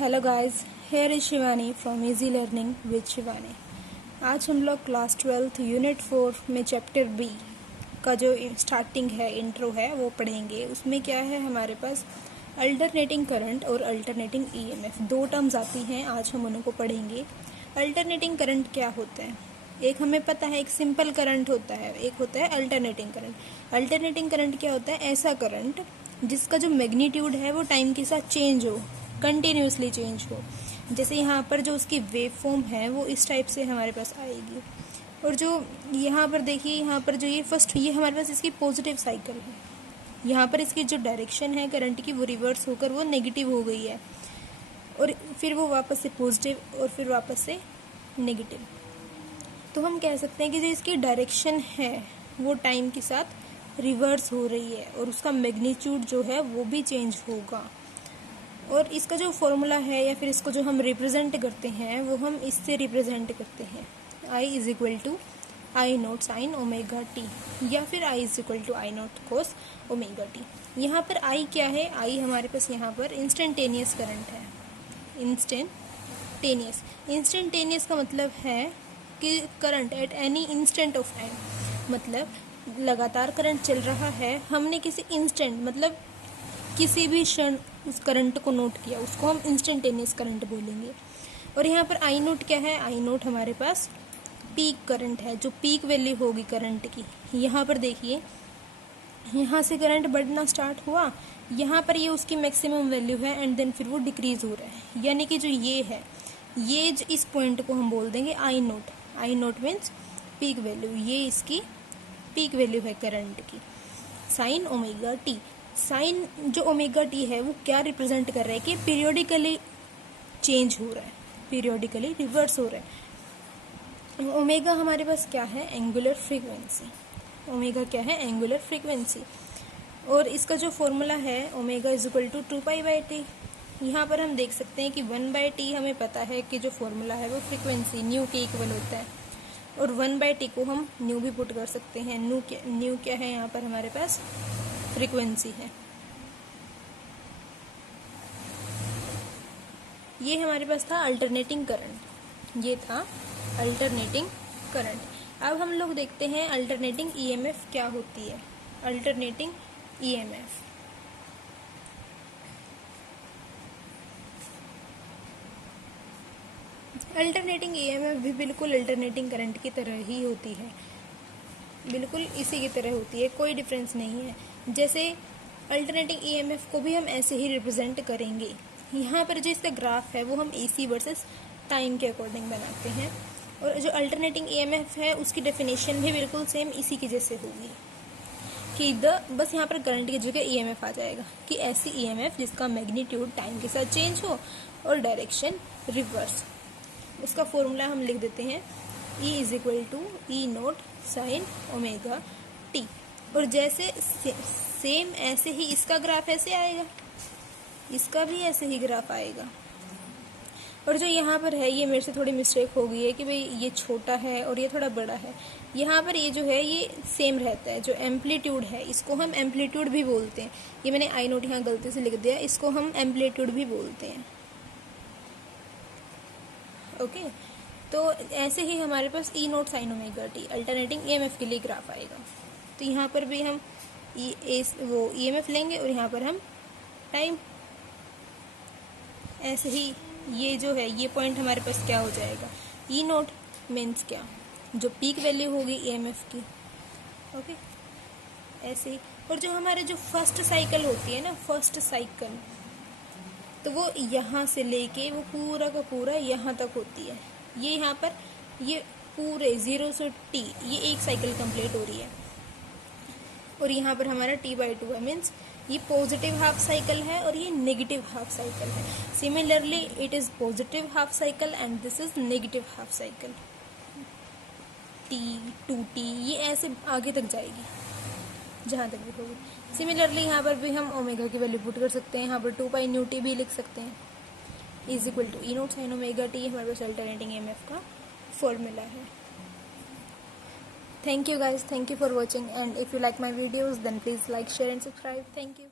Hello guys, here is Shivani from easy learning with Shivani. आज हम लोग क्लास 12 यूनिट 4 में चैप्टर बी का जो स्टार्टिंग है, इंट्रो है, वो पढ़ेंगे। उसमें क्या है, हमारे पास अल्टरनेटिंग करंट और अल्टरनेटिंग ईएमएफ दो टर्म्स आती हैं। आज हम उनको पढ़ेंगे। अल्टरनेटिंग करंट क्या होता है? एक हमें पता है, एक सिंपल करंट होता है, एक होता है अल्टरनेटिंग करंट। अल्टरनेटिंग करंट क्या होता है? ऐसा करंट जिसका जो मैग्नीट्यूड है वो टाइम के साथ चेंज हो, कंटिन्यूसली चेंज हो। जैसे यहाँ पर जो उसकी वेव फॉर्म है वो इस टाइप से हमारे पास आएगी। और जो यहाँ पर देखिए, यहाँ पर जो ये हमारे पास इसकी पॉजिटिव साइकिल है। यहाँ पर इसकी जो डायरेक्शन है करंट की वो रिवर्स होकर वो नेगेटिव हो गई है, और फिर वो वापस से पॉजिटिव और फिर वापस से नेगेटिव। तो हम कह सकते हैं कि जो इसकी डायरेक्शन है वो टाइम के साथ रिवर्स हो रही है, और उसका मैग्नीट्यूड जो है वो भी चेंज होगा। और इसका जो फॉर्मूला है, या फिर इसको जो हम रिप्रेजेंट करते हैं, वो हम इससे रिप्रेजेंट करते हैं। I is equal to I naught sine omega T, या फिर I is equal to I naught cos omega T. यहाँ पर I क्या है? I हमारे पास यहाँ पर इंस्टेंटेनियस करंट है। इंस्टेंटेनियस का मतलब है कि current at any instant of time, मतलब लगातार करंट चल रहा है। हमने किसी इंस्टेंट, मतलब किसी भी क्षण उस करंट को नोट किया, उसको हम इंस्टेंटेनियस करंट बोलेंगे। और यहाँ पर आई नोट क्या है? आई नोट हमारे पास पीक करंट है, जो पीक वैल्यू होगी करंट की। यहाँ पर देखिए, यहाँ से करंट बढ़ना स्टार्ट हुआ, यहाँ पर ये उसकी मैक्सिमम वैल्यू है, एंड देन फिर वो डिक्रीज हो रहा है। यानी कि जो ये है, ये इस पॉइंट को हम बोल देंगे आई नोट। आई नोट मीन्स पीक वैल्यू, ये इसकी पीक वैल्यू है करंट की। साइन ओमेगा टी, साइन जो ओमेगा टी है वो क्या रिप्रेजेंट कर रहा है कि पीरियोडिकली चेंज हो रहा है, पीरियोडिकली रिवर्स हो रहा है। ओमेगा हमारे पास क्या है? Angular frequency. ओमेगा क्या है? Angular frequency. और इसका जो फॉर्मूला है, omega is equal to 2π/t। यहाँ पर हम देख सकते हैं कि 1/t हमें पता है कि जो फॉर्मूला है वो फ्रीक्वेंसी न्यू के इक्वल होता है, और 1/t को हम न्यू भी पुट कर सकते हैं। न्यू क्या है? यहाँ पर हमारे पास फ्रीक्वेंसी है। ये हमारे पास था अल्टरनेटिंग करंट, ये था अल्टरनेटिंग करंट। अब हम लोग देखते हैं अल्टरनेटिंग ईएमएफ क्या होती है। अल्टरनेटिंग ईएमएफ, अल्टरनेटिंग ईएमएफ भी बिल्कुल अल्टरनेटिंग करंट की तरह ही होती है, बिल्कुल इसी की तरह होती है, कोई डिफरेंस नहीं है। जैसे अल्टरनेटिंग ईएमएफ को भी हम ऐसे ही रिप्रेजेंट करेंगे। यहाँ पर जो इसका ग्राफ है वो हम एसी वर्सेस टाइम के अकॉर्डिंग बनाते हैं, और जो अल्टरनेटिंग ईएमएफ है उसकी डेफिनेशन भी बिल्कुल सेम इसी की जैसे होगी कि बस यहाँ पर करंट की जगह ईएमएफ आ जाएगा, कि ऐसी ईएमएफ जिसका मैग्नीट्यूड टाइम के साथ चेंज हो और डायरेक्शन रिवर्स। उसका फॉर्मूला हम लिख देते हैं, E is equal to E naught sine omega T. और जैसे सेम ऐसे ही इसका ग्राफ ऐसे आएगा, इसका भी ऐसे ही ग्राफ आएगा। और जो यहाँ पर है, ये मेरे से थोड़ी मिस्टेक हो गई है कि भाई ये छोटा है और ये थोड़ा बड़ा है। यहाँ पर ये जो है ये सेम रहता है। जो एम्पलीट्यूड है इसको हम एम्पलीट्यूड भी बोलते हैं। ये मैंने आई नोट यहाँ गलती से लिख दिया, इसको हम एम्पलीट्यूड भी बोलते हैं। ओके, तो ऐसे ही हमारे पास e naught sine omega t alternating EMF के लिए ग्राफ आएगा। तो यहाँ पर भी हम वो ईएमएफ लेंगे, और यहाँ पर हम टाइम। ऐसे ही ये जो है, ये पॉइंट हमारे पास क्या हो जाएगा? ई नोट मीन्स क्या? जो पीक वैल्यू होगी ईएमएफ की। ओके, ऐसे ही। और जो हमारे जो फर्स्ट साइकिल होती है ना, फर्स्ट साइकिल, तो वो यहाँ से लेके वो पूरा का पूरा यहाँ तक होती है। ये यहाँ पर ये पूरे 0 से t, ये एक साइकिल कंप्लीट हो रही है। और यहाँ पर हमारा t/2 है, मीन्स ये पॉजिटिव हाफ साइकिल है और ये नेगेटिव हाफ साइकिल है। Similarly it is positive half cycle and this is negative half cycle. t2t ये ऐसे आगे तक जाएगी जहाँ तक भी होगी। सिमिलरली यहाँ पर भी हम ओमेगा की वैल्यू पुट कर सकते हैं। यहाँ पर 2π/t भी लिख सकते हैं, is equal to E naught sine omega T हमारे पास अल्टरनेटिंग ईएमएफ का फॉर्मूला है। Thank you guys, thank you for watching, and if you like my videos then please like, share and subscribe. Thank you.